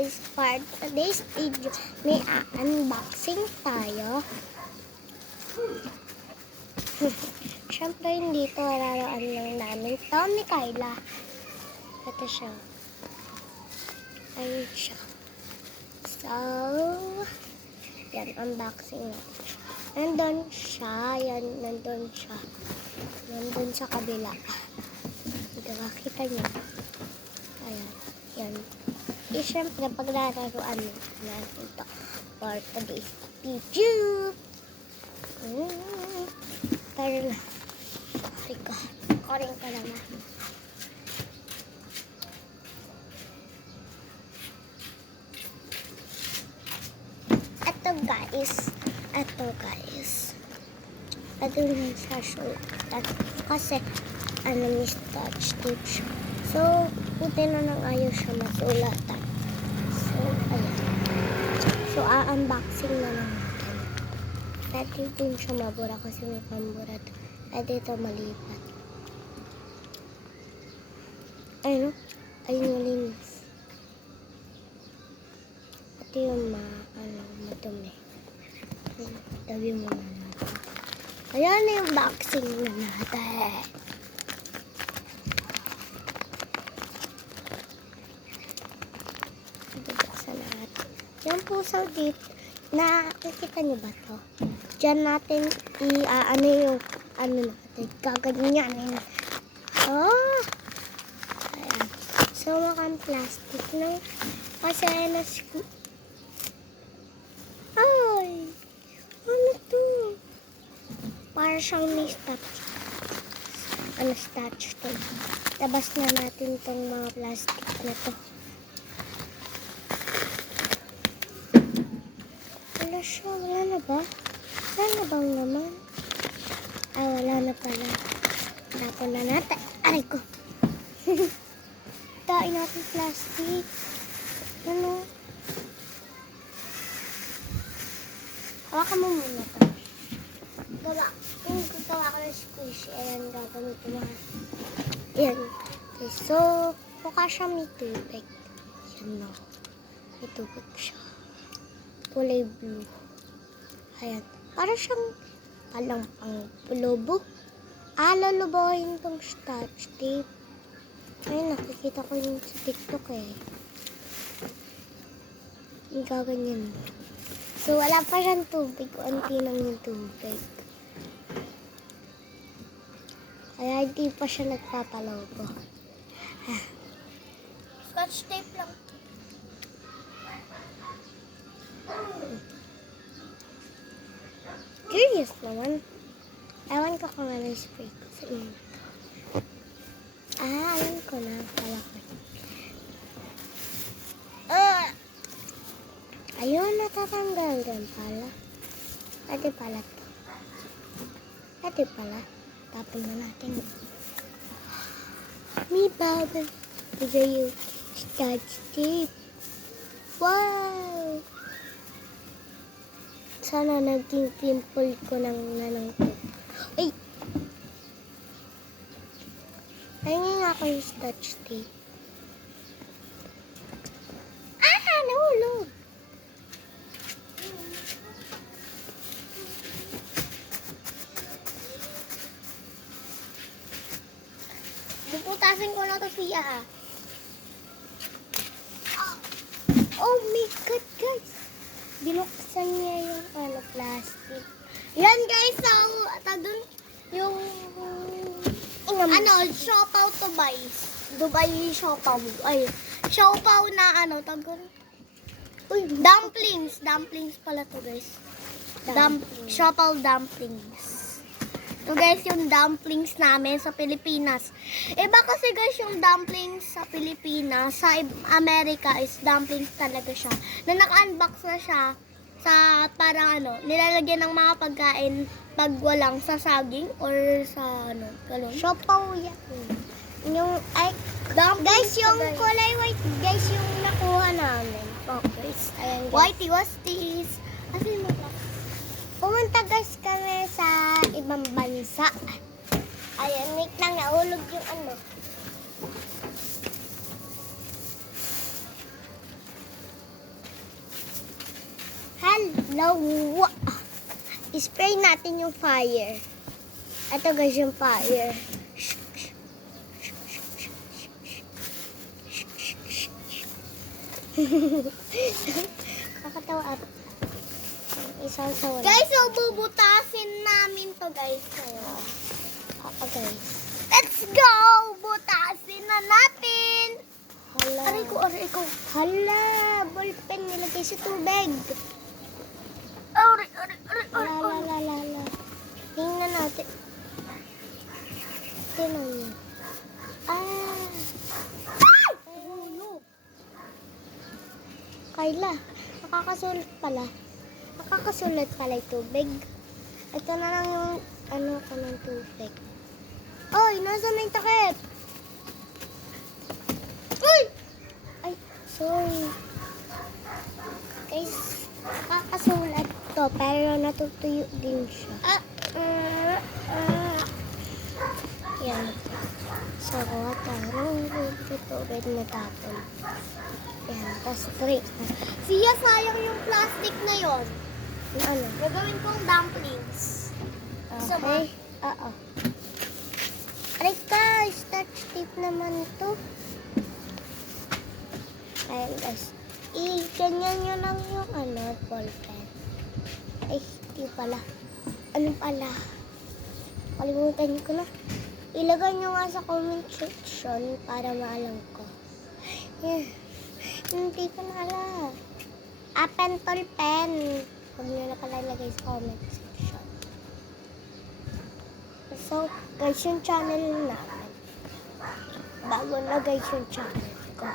guys, for today's video, may unboxing tayo. Siyempre, hindi ito araw-araw lang namin. Ito ni Kyla. Ito siya. Ayun siya. So, yan, unboxing natin. Nandun siya. Yan, nandun siya. Nandun sa kabila. Hindi makita niyo. Ayan. Yan. Siyempre, paglalaroan natin ito for today's video. Pero lang. Koring ko naman. Ito guys. Ito lang sa sultan. Kasi, may touch tape siya. So, buti na nang ayaw siya masulatan. So, ayan. So, unboxing na lang natin. Pwede din siya mabura kasi may pambura. Pwede ito malipat. Ayun, ayun malinis. Ito yung madumi. Tabi mo na natin. Ayan na yung unboxing na natin. Bubuksan natin. Yan po sa dito. Nakikita niyo ba to? Diyan natin natin. Gaganyanin. Oh! Ayan. So, mukhang plastic na. Kasi ay! Ano to? Para siyang may statue. Statue to. Tabas na natin tong mga plastic na to. Wala siya. Wala na ba? Wala na bang naman? Wala na pala. Tapon na natin. Aray ko. Tain natin plastic. Ano? Hawakan mo muna ito. Gawa ko ng squishy. Ayan, gagamit ko mga. Ayan. Okay, so, mukha siya may tubig. Ayan na. May tubig siya. Kulay blue. Ayan. Para siyang palang pang-lobo. Lulubuhin tong scotch tape. Ayun, nakikita ko yung sa TikTok eh. Yung gaganyan. So, wala pa siyang tubig. Unti lang yung tubig. Kaya hindi pa siya nagpapalobo. Scotch tape lang. Curious naman. Ewan ko kung ano yung spray ko sa inyo. Alam ko na. Pala ko. Ayun, natatanggal din pala. Pwede pala to. Pwede pala. Tapon na natin. May bubble. Ito yung scotch tape. Wow! Sana naging pimple ko ng nanang ko. Ay! Ayun nga ako yung scotch tape. Nahulog! Buputasin ko na ito siya ha. Oh my God guys! Binuksan niya yung plastic. Yan guys, so, dun yung siopaw to buy. Dubai siopaw. Ay, siopaw na uy, dumplings. Dumplings pala to guys. Siopaw dumplings. To guys, yung dumplings namin sa Pilipinas. Iba kasi guys yung dumplings sa Pilipinas, sa Amerika is dumplings talaga siya. Na naka-unbox na siya sa parang nilalagyan ng mga pagkain pag walang sa saging or sa galon. Siopaw yan. Yung guys, yung kulay white guys yung nakuha namin. Oh, guys. Ayan, guys. Whitey was this. Pumunta guys kami sa ibang bansa. Ayan, wait lang, naulog yung Hello! Spray natin yung fire. Ito guys yung fire. Kakatawa at isang sawa. Guys, so bubutasin namin to guys. Guys. Let's go! Butasin na natin! Hala. Aray ko. Hala! Ballpen nilagay sa tubig. Aray. Hala. Tingnan natin. Tingnan niyo. Kayla, nakakasulat pala yung tubig. Ito na lang yung ko ng tubig. Oy, nasa na yung takip? Uy! Ay, sorry. Guys, nakakasulat to, pero natutuyo din siya. Yan. So, tarong tubig na tapon. Yan, tas straight. Siya, sayang yung plastic na yon. Ano? Gagawin kong dumplings. Okay. Oo. Aray ka, starch tape naman ito. Ayan guys. Ganyan nyo lang yung ball pen. Ay, di pala. Ano pala? Kalimutan ko na. Ilagay nyo nga sa comment section para maalam ko. Yeah. Hindi ko maalala. Pentol pen. Huwag nyo na pala ilagay sa comment section. So, guys, yung channel namin. Bago na guys yung channel ko.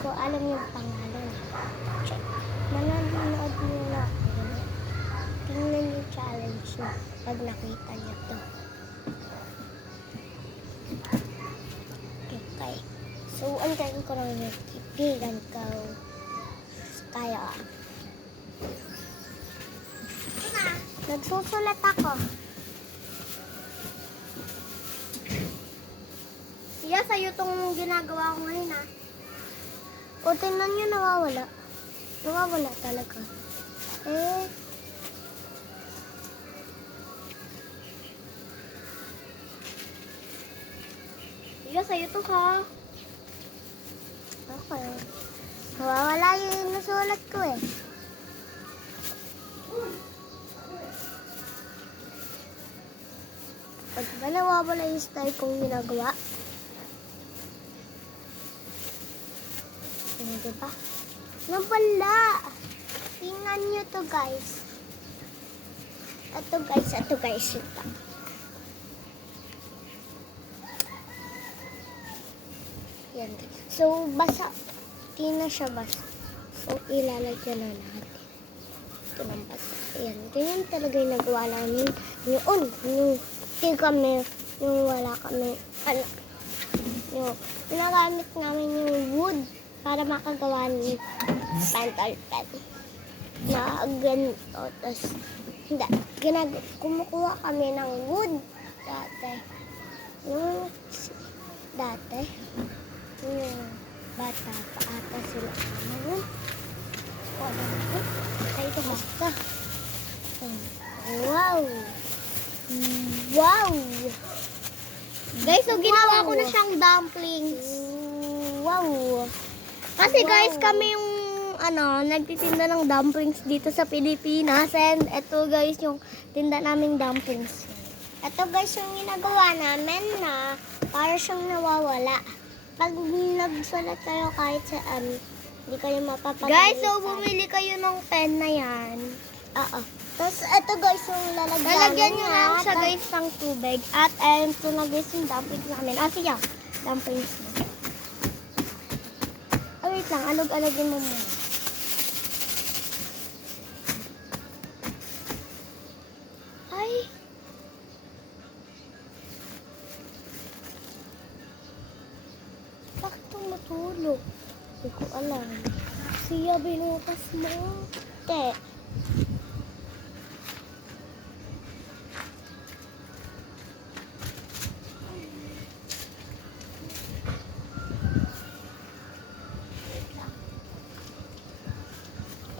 So, alam yung pangalan. Check. Manonood nyo na ako. Tingnan yung challenge na pag nakita nyo to. Okay. So, antayin ko lang yung tipigan ko. Kaya. Nagsusulat ako. Siya, sa'yo itong ginagawa ko ngayon O, tingnan nyo, nawawala. Nawawala talaga. Siya, sa'yo to ha. Okay. Nawawala yung nasulat ko eh. Pag ba nawawala yung style kong ginagawa? Diba? Nawala! Tingnan nyo to guys. Ito guys. Ito. Yan. So, basa. Di na siya basa. So, ilalagyan na natin. Ito ng basa. Ayan. Ganyan talaga yung nagawa namin. Yung wala kami. Yung ginagamit namin yung wood para makagawa ng pentol pen. Na ganito. Tapos, kumukuha kami ng wood dati. Yung bata pa ata sila naman. Ay, ito basta. Wow! Guys, so ginawa ko na siyang dumplings. Wow! Kasi guys, kami yung nagtitinda ng dumplings dito sa Pilipinas. And ito guys, yung tinda naming dumplings. Ito guys, yung ginagawa namin na para siyang nawawala. Pag nagsulat kayo kahit saan, hindi kayo mapapagalit. Guys, so bumili kayo ng pen na yan. Oo. Tapos ito guys, yung lalagyan nyo lang siya guys ng tubig. At ito na guys yung dumplings namin. Siya, dumplings na. Wait lang, alog-alogin mo muna. Ay! Bakit tumutulog? Hindi ko alam. Siya, binutas mo. Te.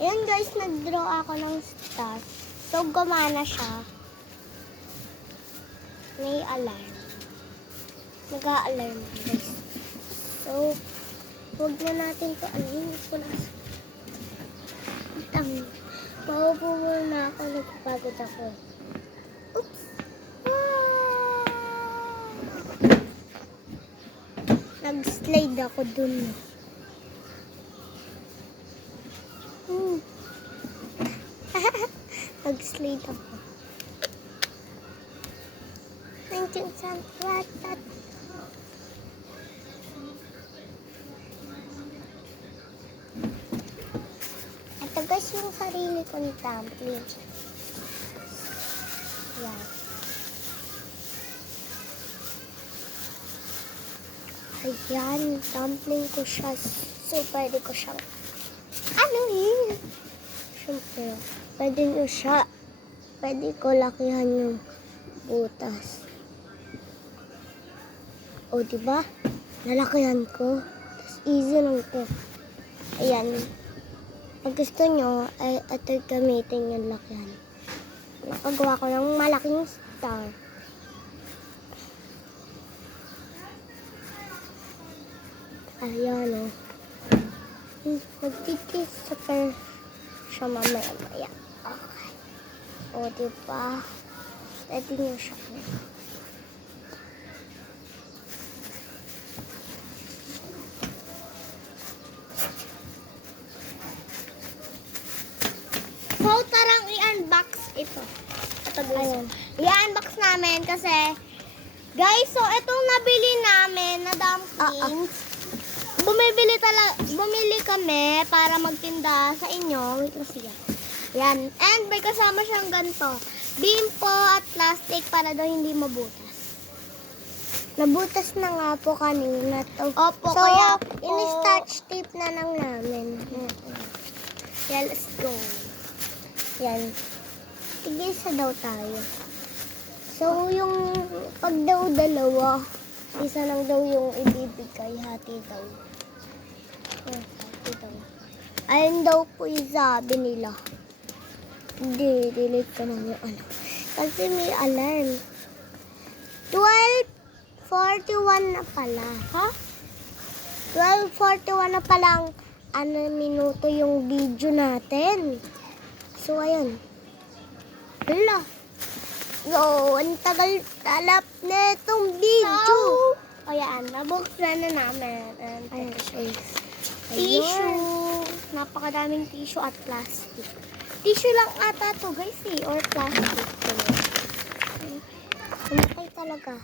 Ayan guys, nag-draw ako ng star. So, gumana siya. May alarm. Nag-a-alarm guys. So, huwag na natin to alin. Paupo muna ako. Nagpapagod ako. Oops. Nag-slide ako dun. Nag-slide ako. Ito guys yung sarili kong dumpling. Yan. Ayan, dumpling ko siya. So, pwede ko siyang ano yun? Siyempre, pwede ko lakihan yung butas. O, diba? Lalakihan ko. Tapos, easy lang to. Ayan. Pag gusto nyo, ay ito gamitin yung lakihan. Nakagawa ko ng malaking star. Ayan, o. Magtitis sa siya mamaya. Okay. O, diba? Pwede nyo siya. So, tarang i-unbox ito. Ito guys. I-unbox namin kasi, guys, so itong nabili namin na dumplings, bumili kami para magtinda sa inyo. Wait lang siya. Yan. And may kasama siyang ganito. Bimpo at plastic para daw hindi mabutas. Nabutas na nga po kanina to. Opo, So, kaya po. in-starch tape na lang namin. Yeah, let's go. Yan. Tig-isa daw tayo. So, yung pag daw dalawa, isa lang daw yung ibibigay, hati daw. Hati daw. Ayun daw po yung sabi nila. Hindi, delete ko na yung ano. Kasi may alarm. 12:41 na pala. Ha? 12:41 na palang minuto yung video natin. So, ayun. Hala. So, ang tagal talap na itong video. O yan, nabuksan na namin. And Ayan, tissue. Napakadaming tissue at plastic. Tissue lang ata to guys eh, or plastic. Kumatay talaga.